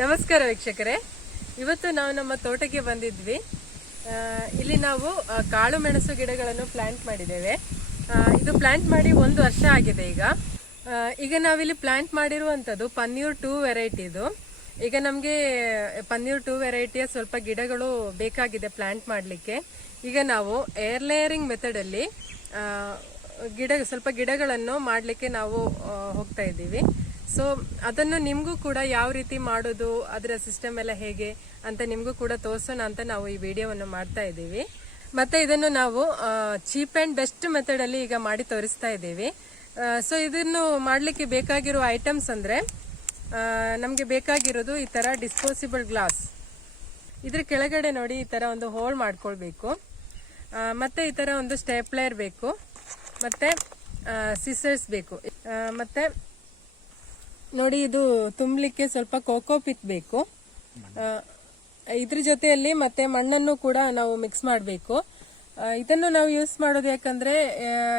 ನಮಸ್ಕಾರ ವೀಕ್ಷಕರೇ, ಇವತ್ತು ನಾವು ನಮ್ಮ ತೋಟಕ್ಕೆ ಬಂದಿದ್ವಿ. ಇಲ್ಲಿ ನಾವು ಕಾಳು ಮೆಣಸು ಗಿಡಗಳನ್ನು ಪ್ಲಾಂಟ್ ಮಾಡಿದ್ದೇವೆ. ಇದು ಪ್ಲಾಂಟ್ ಮಾಡಿ 1 ವರ್ಷ ಆಗಿದೆ. ಈಗ ನಾವಿಲ್ಲಿ ಪ್ಲಾಂಟ್ ಮಾಡಿರುವಂಥದ್ದು ಪನ್ನೀರ್ 2 ವೆರೈಟಿದು. ಈಗ ನಮಗೆ ಪನ್ನೀರ್ 2 ವೆರೈಟಿಯ ಸ್ವಲ್ಪ ಗಿಡಗಳು ಬೇಕಾಗಿದೆ ಪ್ಲಾಂಟ್ ಮಾಡಲಿಕ್ಕೆ. ಈಗ ನಾವು ಏರ್ ಲೇಯರಿಂಗ್ ಮೆಥಡಲ್ಲಿ ಸ್ವಲ್ಪ ಗಿಡಗಳನ್ನು ಮಾಡಲಿಕ್ಕೆ ನಾವು ಹೋಗ್ತಾ ಇದ್ದೀವಿ. ಸೊ ಅದನ್ನು ನಿಮಗೂ ಕೂಡ ಯಾವ ರೀತಿ ಮಾಡೋದು, ಅದರ ಸಿಸ್ಟಮ್ ಎಲ್ಲ ಹೇಗೆ ಅಂತ ನಿಮಗೂ ಕೂಡ ತೋರಿಸೋಣ ಅಂತ ನಾವು ಈ ವಿಡಿಯೋವನ್ನು ಮಾಡ್ತಾ ಇದ್ದೀವಿ. ಮತ್ತೆ ಇದನ್ನು ನಾವು ಚೀಪ್ ಆ್ಯಂಡ್ ಬೆಸ್ಟ್ ಮೆಥಡಲ್ಲಿ ಈಗ ಮಾಡಿ ತೋರಿಸ್ತಾ ಇದ್ದೀವಿ. ಸೊ ಇದನ್ನು ಮಾಡಲಿಕ್ಕೆ ಬೇಕಾಗಿರೋ ಐಟಮ್ಸ್ ಅಂದರೆ ನಮಗೆ ಬೇಕಾಗಿರೋದು ಈ ಥರ ಡಿಸ್ಪೋಸಿಬಲ್ ಗ್ಲಾಸ್. ಇದ್ರ ಕೆಳಗಡೆ ನೋಡಿ ಈ ಥರ ಒಂದು ಹೋಲ್ ಮಾಡ್ಕೊಳ್ಬೇಕು. ಮತ್ತೆ ಈ ಥರ ಒಂದು ಸ್ಟೇಪ್ಲರ್ ಬೇಕು, ಮತ್ತೆ ಸಿಸರ್ಸ್ ಬೇಕು, ಮತ್ತೆ ನೋಡಿ ಇದು ತುಂಬಲಿಕ್ಕೆ ಸ್ವಲ್ಪ ಕೋಕೋ ಪಿತ್ ಬೇಕು. ಇದ್ರ ಜೊತೆಯಲ್ಲಿ ಮತ್ತೆ ಮಣ್ಣನ್ನು ಕೂಡ ನಾವು ಮಿಕ್ಸ್ ಮಾಡಬೇಕು. ಇದನ್ನು ನಾವು ಯೂಸ್ ಮಾಡೋದು ಯಾಕಂದ್ರೆ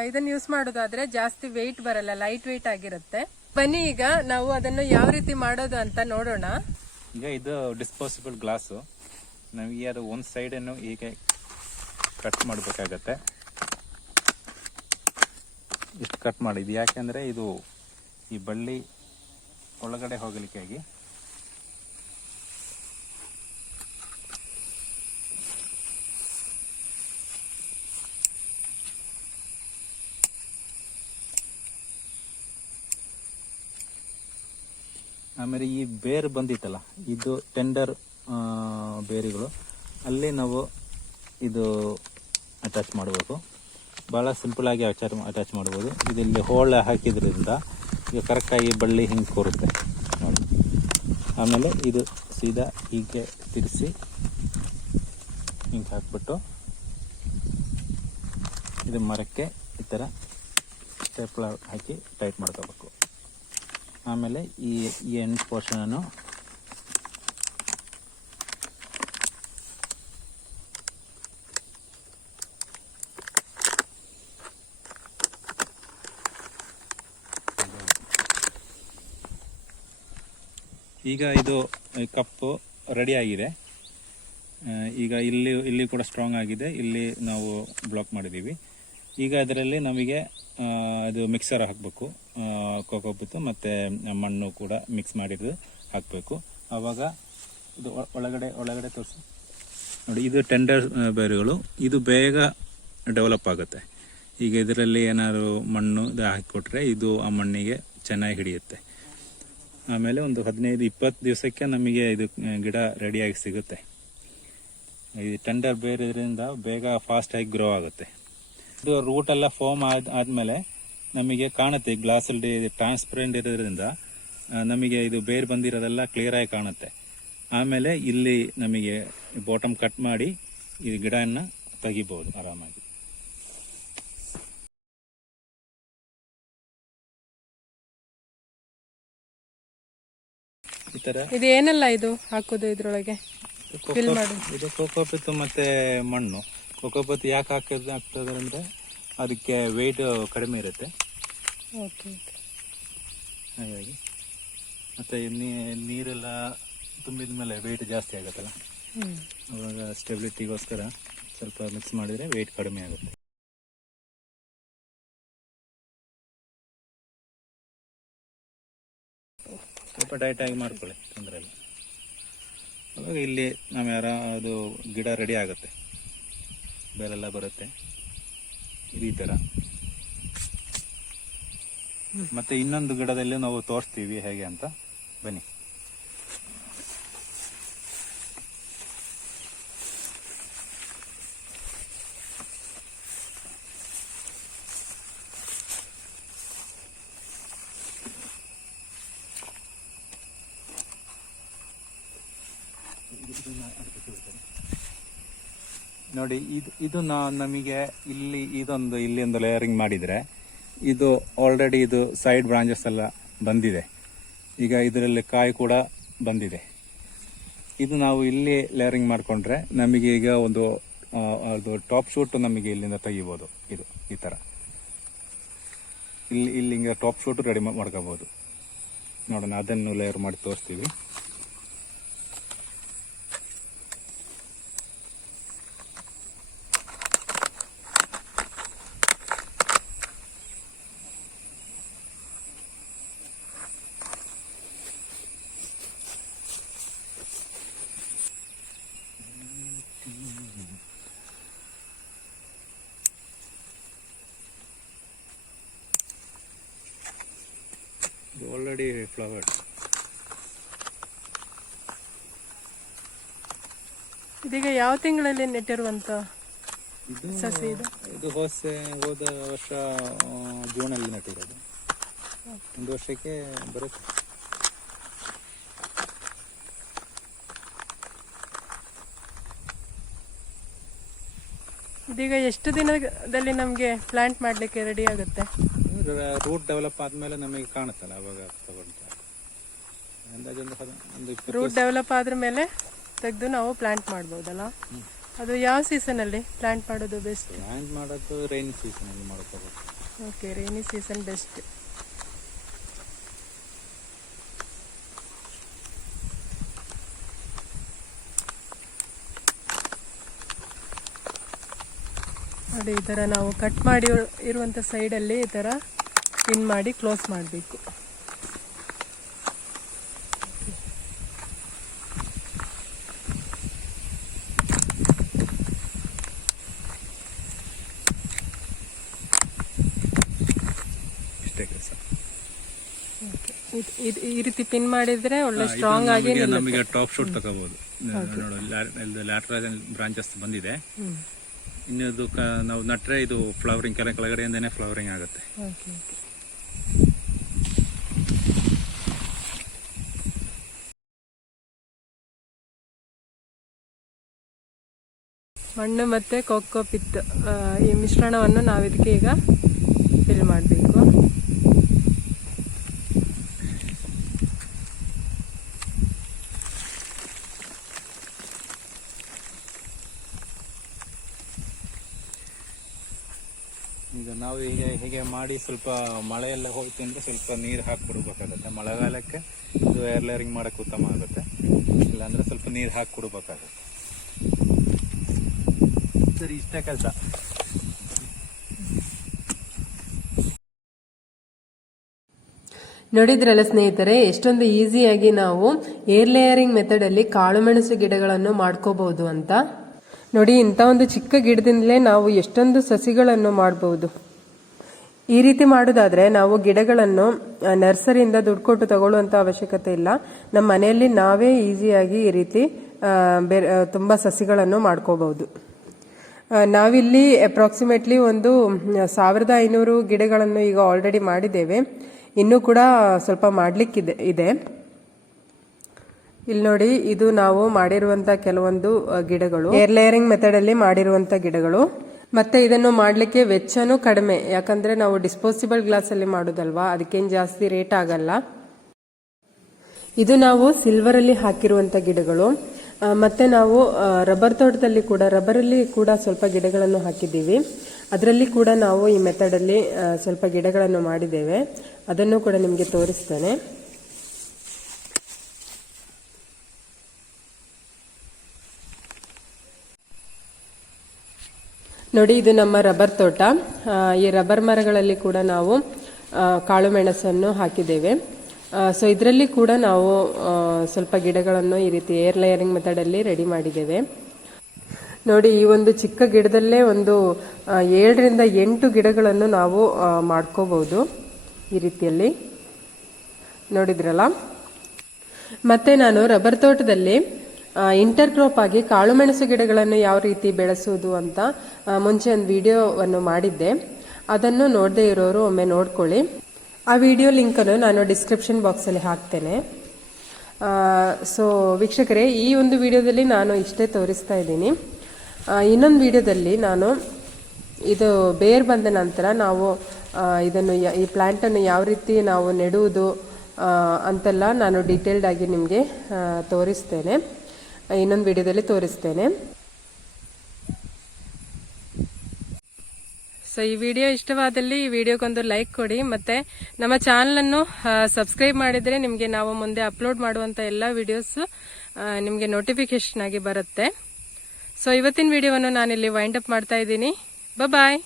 ಇದನ್ನು ಯೂಸ್ ಮಾಡೋದಾದ್ರೆ ಜಾಸ್ತಿ ವೆಯ್ಟ್ ಬರಲ್ಲ, ಲೈಟ್ ವೆಯ್ಟ್ ಆಗಿರುತ್ತೆ. ಬನ್ನಿ ಈಗ ನಾವು ಅದನ್ನು ಯಾವ ರೀತಿ ಮಾಡೋದು ಅಂತ ನೋಡೋಣ. ಈಗ ಇದು ಡಿಸ್ಪೋಸಿಬಲ್ ಗ್ಲಾಸು. ನಾವು ಅದು ಒಂದು ಸೈಡನ್ನು ಹೀಗೆ ಕಟ್ ಮಾಡಬೇಕಾಗತ್ತೆ. ಇಷ್ಟು ಕಟ್ ಮಾಡಿದ್ದು ಯಾಕೆಂದರೆ ಇದು ಈ ಬಳ್ಳಿ ಒಳಗಡೆ ಹೋಗಲಿಕ್ಕಾಗಿ. ಆಮೇಲೆ ಈ ಬೇರು ಬಂದಿತ್ತಲ್ಲ, ಇದು ಟೆಂಡರ್ ಬೇರುಗಳು, ಅಲ್ಲಿ ನಾವು ಇದು ಅಟ್ಯಾಚ್ ಮಾಡಬೇಕು. ಭಾಳ ಸಿಂಪಲಾಗಿ ಅಟ್ಯಾಚ್ ಮಾಡ್ಬೋದು. ಇದರಲ್ಲಿ ಹೋಳ ಹಾಕಿದ್ರಿಂದ ಈಗ ಕರೆಕ್ಟಾಗಿ ಬಳ್ಳಿ ಹಿಂಗೆ ಕೂರುತ್ತೆ ನೋಡಿ. ಆಮೇಲೆ ಇದು ಸೀದಾ ಹೀಗೆ ತಿರ್ಸಿ ಹಿಂಗೆ ಹಾಕ್ಬಿಟ್ಟು ಇದು ಮರಕ್ಕೆ ಈ ಥರ ಸ್ಟೆಪ್ಲರ್ ಹಾಕಿ ಟೈಟ್ ಮಾಡ್ಕೋಬೇಕು. ಆಮೇಲೆ ಈ ಎಂಡ್ ಪೋರ್ಷನನ್ನು ಈಗ ಇದು ಕಪ್ಪು ರೆಡಿ ಆಗಿದೆ. ಈಗ ಇಲ್ಲಿ ಕೂಡ ಸ್ಟ್ರಾಂಗ್ ಆಗಿದೆ. ಇಲ್ಲಿ ನಾವು ಬ್ಲಾಕ್ ಮಾಡಿದ್ದೀವಿ. ಈಗ ಅದರಲ್ಲಿ ನಮಗೆ ಇದು ಮಿಕ್ಸರ್ ಹಾಕಬೇಕು. ಕೋಕೋ ಪಿತ್ತು ಮತ್ತು ಮಣ್ಣು ಕೂಡ ಮಿಕ್ಸ್ ಮಾಡಿದ್ದು ಹಾಕಬೇಕು. ಆವಾಗ ಇದು ಒಳಗಡೆ ತೋರಿಸಿ ನೋಡಿ. ಇದು ಟೆಂಡರ್ ಬೇರುಗಳು, ಇದು ಬೇಗ ಡೆವಲಪ್ ಆಗುತ್ತೆ. ಈಗ ಇದರಲ್ಲಿ ಏನಾದ್ರು ಮಣ್ಣು ಹಾಕಿಕೊಟ್ರೆ ಇದು ಆ ಮಣ್ಣಿಗೆ ಚೆನ್ನಾಗಿ ಹಿಡಿಯುತ್ತೆ. ಆಮೇಲೆ ಒಂದು 15-20 ದಿವಸಕ್ಕೆ ನಮಗೆ ಇದು ಗಿಡ ರೆಡಿಯಾಗಿ ಸಿಗುತ್ತೆ. ಈ ಟೆಂಡರ್ ಬೇರೆ ಇದರಿಂದ ಬೇಗ ಫಾಸ್ಟಾಗಿ ಗ್ರೋ ಆಗುತ್ತೆ. ಇದು ರೂಟ್ ಎಲ್ಲ ಫಾರ್ಮ್ ಆದಮೇಲೆ ನಮಗೆ ಕಾಣುತ್ತೆ. ಗ್ಲಾಸಲ್ಲಿ ಟ್ರಾನ್ಸ್ಪರೆಂಟ್ ಇರೋದ್ರಿಂದ ನಮಗೆ ಇದು ಬೇರೆ ಬಂದಿರೋದೆಲ್ಲ ಕ್ಲಿಯರಾಗಿ ಕಾಣುತ್ತೆ. ಆಮೇಲೆ ಇಲ್ಲಿ ನಮಗೆ ಬಾಟಮ್ ಕಟ್ ಮಾಡಿ ಈ ಗಿಡವನ್ನು ತೆಗಿಬೋದು ಆರಾಮಾಗಿ. ಈ ತರ ಇದು ಏನೆಲ್ಲ ಇದು ಹಾಕೋದು ಇದ್ರೊಳಗೆ? ಇದು ಕೋಕೋ ಪಿತ್ತು ಮತ್ತೆ ಮಣ್ಣು. ಕೋಕೋ ಪಿತ್ತು ಯಾಕೆ ಆಗ್ತದೆ ಅಂದ್ರೆ ಅದಕ್ಕೆ ವೆಯ್ಟ್ ಕಡಿಮೆ ಇರುತ್ತೆ ಹಾಗಾಗಿ. ಮತ್ತೆ ನೀರೆಲ್ಲ ತುಂಬಿದ ಮೇಲೆ ವೆಯ್ಟ್ ಜಾಸ್ತಿ ಆಗುತ್ತಲ್ಲ, ಅವಾಗ ಸ್ಟೆಬಿಲಿಟಿಗೋಸ್ಕರ ಸ್ವಲ್ಪ ಮಿಕ್ಸ್ ಮಾಡಿದ್ರೆ ವೆಯ್ಟ್ ಕಡಿಮೆ ಆಗುತ್ತೆ. ಸ್ವಲ್ಪ ಟೈಟಾಗಿ ಮಾಡ್ಕೊಳ್ಳಿ, ತೊಂದರೆ ಇಲ್ಲ. ಅವಾಗ ಇಲ್ಲಿ ನಾವು ಅದು ಗಿಡ ರೆಡಿ ಆಗುತ್ತೆ, ಬೇರೆಲ್ಲ ಬರುತ್ತೆ ಈ ಥರ. ಮತ್ತೆ ಇನ್ನೊಂದು ಗಿಡದಲ್ಲಿ ನಾವು ತೋರಿಸ್ತೀವಿ ಹೇಗೆ ಅಂತ, ಬನ್ನಿ. ನೋಡಿ, ಇದು ನಮಗೆ ಇಲ್ಲಿ ಒಂದು ಲೇಯರಿಂಗ್ ಮಾಡಿದರೆ ಇದು ಆಲ್ರೆಡಿ ಇದು ಸೈಡ್ ಬ್ರಾಂಚಸ್ ಎಲ್ಲ ಬಂದಿದೆ. ಈಗ ಇದರಲ್ಲಿ ಕಾಯಿ ಕೂಡ ಬಂದಿದೆ. ಇದು ನಾವು ಇಲ್ಲಿ ಲೇಯರಿಂಗ್ ಮಾಡಿಕೊಂಡ್ರೆ ನಮಗೆ ಈಗ ಒಂದು ಅದು ಟಾಪ್ ಶೂಟ್ ನಮಗೆ ಇಲ್ಲಿಂದ ತೆಗಿಬೋದು. ಇದು ಈ ಥರ ಇಲ್ಲಿ ಹಿಂಗೆ ಟಾಪ್ ಶೂಟ್ ರೆಡಿ ಮಾಡ್ಕೋಬೋದು. ನೋಡೋಣ, ಅದನ್ನು ಲೇಯರ್ ಮಾಡಿ ತೋರಿಸ್ತೀವಿ. Already flowered. ಇದೀಗ ಯಾವ ತಿಂಗಳಲ್ಲಿ ನೆಟ್ಟಿರುವಂತ ಸಸಿ ಇದು? ಇದು ಹೋದ ವರ್ಷ ಜೂನಲ್ಲಿ ನೆಟ್ಟಿರೋದು. ಒಂದು ವರ್ಷಕ್ಕೆ ಬರುತ್ತೆ. ಇದೀಗ ಎಷ್ಟು ದಿನದಲ್ಲಿ ನಮಗೆ ಪ್ಲಾಂಟ್ ಮಾಡಲಿಕ್ಕೆ ರೆಡಿ ಆಗುತ್ತೆ? ರೂಟ್ ಡೆವಲಪ್ ಆದ್ಮೇಲೆ ನಮಗೆ ಕಾಣುತ್ತಲ್ಲ ಅವಾಗ ತಗೊಂಡು ರೂಟ್ ಡೆವಲಪ್ ಆದ್ರ ಮೇಲೆ ತೆಗೆದು ನಾವು ಪ್ಲಾಂಟ್ ಮಾಡ್ಬೋದಲ್ಲ. ಅದು ಯಾವ ಸೀಸನ್ ಅಲ್ಲಿ ಪ್ಲಾಂಟ್ ಮಾಡೋದು ಬೆಸ್ಟ್? ಪ್ಲಾಂಟ್ ಮಾಡೋದು ರೈನಿ ಸೀಸನ್ ಅಲ್ಲಿ ಮಾಡ್ಕೋಬೇಕು. Okay, rainy season best. ನೋಡಿ, ಈ ಥರ ನಾವು ಕಟ್ ಮಾಡಿ ಇರುವಂಥ ಸೈಡಲ್ಲಿ ಈ ಥರ ಪಿನ್ ಮಾಡಿ ಕ್ಲೋಸ್ ಮಾಡಬೇಕು. ಇಷ್ಟೇ ಕೆಲಸ. ಈ ರೀತಿ ಪಿನ್ ಮಾಡಿದ್ರೆ ಒಳ್ಳೆ ಸ್ಟ್ರಾಂಗ್ ಆಗಿ ನಮಗೆ ಟಾಪ್ ಶೂಟ್ ತಗೋಬಹುದು. ಲ್ಯಾಟರಲ್ ಬ್ರಾಂಚಸ್ ಬಂದಿದೆ. ಇನ್ನು ಇದು ನಾವು ನಟ್ರೆ ಇದು ಫ್ಲವರಿಂಗ್ ಕೆಳಗಡೆಯಿಂದನೇ ಫ್ಲವರಿಂಗ್ ಆಗುತ್ತೆ. ಮಣ್ಣು ಮತ್ತೆ ಕೊಕ್ಕೋ ಪಿತ್ ಈ ಮಿಶ್ರಣವನ್ನು ನಾವು ಇದಕ್ಕೆ ಈಗ ಫಿಲ್ ಮಾಡಬೇಕು. ಈಗ ನಾವು ಹೀಗೆ ಮಾಡಿ ಸ್ವಲ್ಪ ಮಳೆ ಎಲ್ಲ ಹೋಯ್ತು ಅಂದರೆ ಸ್ವಲ್ಪ ನೀರು ಹಾಕಿಕೊಡ್ಬೇಕಾಗುತ್ತೆ. ಮಳೆಗಾಲಕ್ಕೆ ಇದು ಏರ್ ಲೇಯರಿಂಗ್ ಮಾಡೋಕ್ಕೆ ಉತ್ತಮ ಆಗುತ್ತೆ. ಇಲ್ಲಾಂದರೆ ಸ್ವಲ್ಪ ನೀರು ಹಾಕಿ ಕೊಡಬೇಕಾಗುತ್ತೆ. ಸರಿ, ಇಷ್ಟೇ ಕೆಲಸ. ನೋಡಿದ್ರಲ್ಲ ಸ್ನೇಹಿತರೆ, ಎಷ್ಟೊಂದು ಈಸಿಯಾಗಿ ನಾವು ಏರ್ ಲೇಯರಿಂಗ್ ಮೆಥಡಲ್ಲಿ ಕಾಳುಮೆಣಸು ಗಿಡಗಳನ್ನು ಮಾಡ್ಕೋಬಹುದು ಅಂತ. ನೋಡಿ, ಇಂಥ ಒಂದು ಚಿಕ್ಕ ಗಿಡದಿಂದಲೇ ನಾವು ಎಷ್ಟೊಂದು ಸಸಿಗಳನ್ನು ಮಾಡಬಹುದು. ಈ ರೀತಿ ಮಾಡೋದಾದ್ರೆ ನಾವು ಗಿಡಗಳನ್ನು ನರ್ಸರಿಯಿಂದ ದುಡ್ಡು ಕೊಟ್ಟು ತಗೊಳ್ಳುವಂತ ಅವಶ್ಯಕತೆ ಇಲ್ಲ. ನಮ್ಮ ಮನೆಯಲ್ಲಿ ನಾವೇ ಈಸಿಯಾಗಿ ಈ ರೀತಿ ತುಂಬಾ ಸಸಿಗಳನ್ನು ಮಾಡ್ಕೋಬಹುದು. ನಾವಿಲ್ಲಿ ಅಪ್ರಾಕ್ಸಿಮೇಟ್ಲಿ ಒಂದು 1500 ಗಿಡಗಳನ್ನು ಈಗ ಆಲ್ರೆಡಿ ಮಾಡಿದ್ದೇವೆ. ಇನ್ನೂ ಕೂಡ ಸ್ವಲ್ಪ ಮಾಡ್ಲಿಕ್ಕಿದೆ ಇದೆ. ಇಲ್ಲಿ ನೋಡಿ, ಇದು ನಾವು ಮಾಡಿರುವಂತ ಕೆಲವೊಂದು ಗಿಡಗಳು ಏರ್ ಲೇಯರಿಂಗ್ ಮೆಥಡ್ ಅಲ್ಲಿ ಮಾಡಿರುವಂತ ಗಿಡಗಳು. ಮತ್ತೆ ಇದನ್ನು ಮಾಡ್ಲಿಕ್ಕೆ ವೆಚ್ಚನೂ ಕಡಿಮೆ, ಯಾಕಂದ್ರೆ ನಾವು ಡಿಸ್ಪೋಸಿಬಲ್ ಗ್ಲಾಸ್ ಅಲ್ಲಿ ಮಾಡೋದಲ್ವಾ, ಅದಕ್ಕೇನು ಜಾಸ್ತಿ ರೇಟ್ ಆಗಲ್ಲ. ಇದು ನಾವು ಸಿಲ್ವರ್ ಅಲ್ಲಿ ಹಾಕಿರುವಂತ ಗಿಡಗಳು. ಮತ್ತೆ ನಾವು ರಬ್ಬರ್ ತೋಟದಲ್ಲಿ ಕೂಡ ರಬ್ಬರಲ್ಲಿ ಕೂಡ ಸ್ವಲ್ಪ ಗಿಡಗಳನ್ನು ಹಾಕಿದ್ದೀವಿ. ಅದರಲ್ಲಿ ಕೂಡ ನಾವು ಈ ಮೆಥಡ್ ಅಲ್ಲಿ ಸ್ವಲ್ಪ ಗಿಡಗಳನ್ನು ಮಾಡಿದ್ದೇವೆ. ಅದನ್ನು ಕೂಡ ನಿಮಗೆ ತೋರಿಸ್ತೇನೆ. ನೋಡಿ, ಇದು ನಮ್ಮ ರಬ್ಬರ್ ತೋಟ. ಈ ರಬ್ಬರ್ ಮರಗಳಲ್ಲಿ ಕೂಡ ನಾವು ಕಾಳು ಮೆಣಸನ್ನು ಹಾಕಿದ್ದೇವೆ. ಸೊ ಇದರಲ್ಲಿ ಕೂಡ ನಾವು ಸ್ವಲ್ಪ ಗಿಡಗಳನ್ನು ಈ ರೀತಿ ಏರ್ ಲೇಯರಿಂಗ್ ಮೆಥಡಲ್ಲಿ ರೆಡಿ ಮಾಡಿದ್ದೇವೆ. ನೋಡಿ, ಈ ಒಂದು ಚಿಕ್ಕ ಗಿಡದಲ್ಲೇ ಒಂದು 7 ರಿಂದ 8 ಗಿಡಗಳನ್ನು ನಾವು ಮಾಡ್ಕೋಬಹುದು ಈ ರೀತಿಯಲ್ಲಿ. ನೋಡಿದ್ರಲ್ಲ. ಮತ್ತೆ ನಾನು ರಬ್ಬರ್ ತೋಟದಲ್ಲಿ ಇಂಟರ್ ಕ್ರಾಪ್ ಆಗಿ ಕಾಳುಮೆಣಸು ಗಿಡಗಳನ್ನು ಯಾವ ರೀತಿ ಬೆಳೆಸುವುದು ಅಂತ ಮುಂಚೆ ಒಂದು ವಿಡಿಯೋವನ್ನು ಮಾಡಿದ್ದೆ. ಅದನ್ನು ನೋಡದೇ ಇರೋರು ಒಮ್ಮೆ ನೋಡ್ಕೊಳ್ಳಿ. ಆ ವಿಡಿಯೋ ಲಿಂಕನ್ನು ನಾನು ಡಿಸ್ಕ್ರಿಪ್ಷನ್ ಬಾಕ್ಸಲ್ಲಿ ಹಾಕ್ತೇನೆ. ಸೊ ವೀಕ್ಷಕರೇ, ಈ ಒಂದು ವಿಡಿಯೋದಲ್ಲಿ ನಾನು ಇಷ್ಟೇ ತೋರಿಸ್ತಾ ಇದ್ದೀನಿ. ಇನ್ನೊಂದು ವಿಡಿಯೋದಲ್ಲಿ ನಾನು ಇದು ಬೇರ್ ಬಂದ ನಂತರ ನಾವು ಇದನ್ನು ಈ ಪ್ಲಾಂಟನ್ನು ಯಾವ ರೀತಿ ನಾವು ನೆಡುವುದು ಅಂತೆಲ್ಲ ನಾನು ಡೀಟೇಲ್ಡ್ ಆಗಿ ನಿಮಗೆ ತೋರಿಸ್ತೇನೆ. ಇನ್ನೊಂದು ವಿಡಿಯೋದಲ್ಲಿ ತೋರಿಸ್ತೇನೆ. ಸೊ ಈ ವಿಡಿಯೋ ಇಷ್ಟವಾದಲ್ಲಿ ಈ ವಿಡಿಯೋಗೊಂದು ಲೈಕ್ ಕೊಡಿ. ಮತ್ತೆ ನಮ್ಮ ಚಾನಲನ್ನು ಸಬ್ಸ್ಕ್ರೈಬ್ ಮಾಡಿದರೆ ನಿಮಗೆ ನಾವು ಮುಂದೆ ಅಪ್ಲೋಡ್ ಮಾಡುವಂಥ ಎಲ್ಲ ವಿಡಿಯೋಸ್ ನಿಮಗೆ ನೋಟಿಫಿಕೇಶನ್ ಆಗಿ ಬರುತ್ತೆ. ಸೊ ಇವತ್ತಿನ ವಿಡಿಯೋವನ್ನು ನಾನಿಲ್ಲಿ ವೈಂಡ್ ಅಪ್ ಮಾಡ್ತಾ ಇದ್ದೀನಿ. ಬಾಯ್.